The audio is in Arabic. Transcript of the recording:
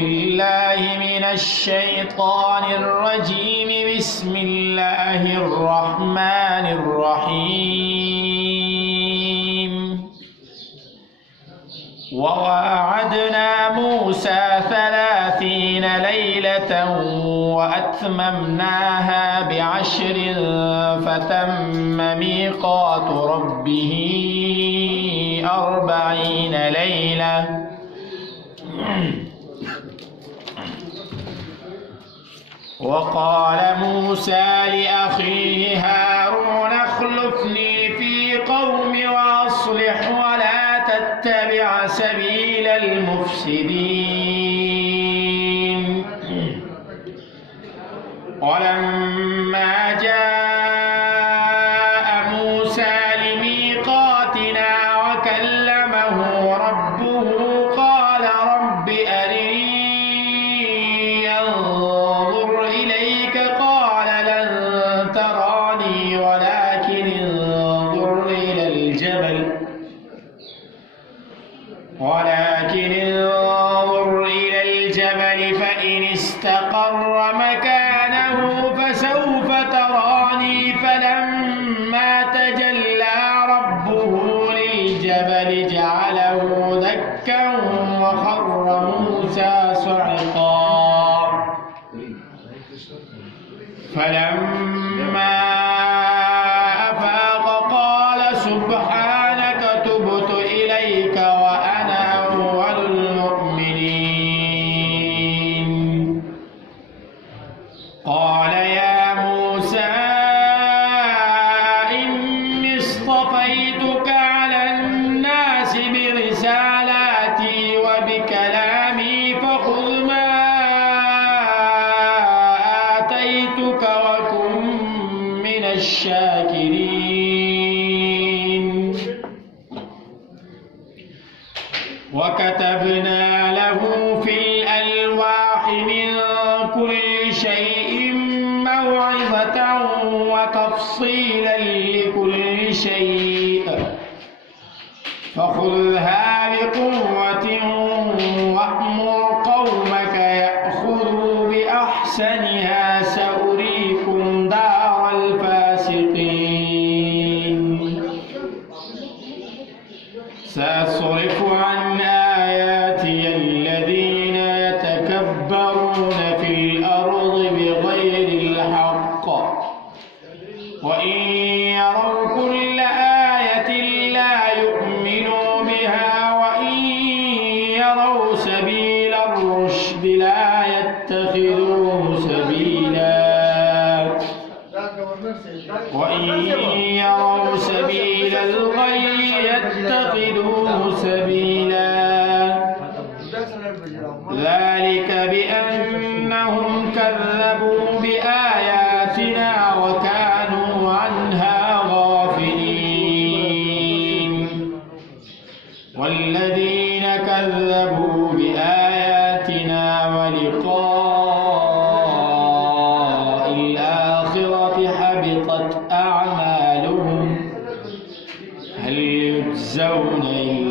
بالله من الشيطان الرجيم. بسم الله الرحمن الرحيم. وواعدنا موسى 30 ليلة وأتممناها ب10 فتم ميقات ربه 40 ليلة. وقال موسى لأخيه هارون اخلفني في قومي وأصلح ولا تتبع سبيل المفسدين. ولما جاء موسى لميقاتنا وكلمه ربه قال رب أرني أنظر إليك قال لن تراني ولكن انظر إلى الجبل فإن استقر مكانه فسوف تراني. فلما تجلى ربه للجبل جعله دكا وخر موسى صعقا. فلما أفاق قال سبحانك تبت إليك وأنا أول المؤمنين. قال يا موسى إني اصطفيتك على الناس برسالاتي وبكلامي فخذ ما آتيتك وكن من الشاكرين. وكتبنا له في الألواح من كل شيء موعظة وتفصيلا لكل شيء فخذها بقوة وأمر قومك يأخذوا بأحسنها سأريكم دار الفاسقين. سأصرف عن آياتي الذين يتكبرون في الأرض بغير الحق وإن يروا كل آية لا يؤمنوا بها وإن يروا سبيل الرشد لا يتخذوه سبيلا وإن يروا سبيل الغي يتخذوه سبيلا. ذلك بأنهم كذبوا بآياتنا وكانوا عنها غافلين. والذين كذبوا بآياتنا ولقاء الآخرة حبطت أعمالهم هل يجزون إلا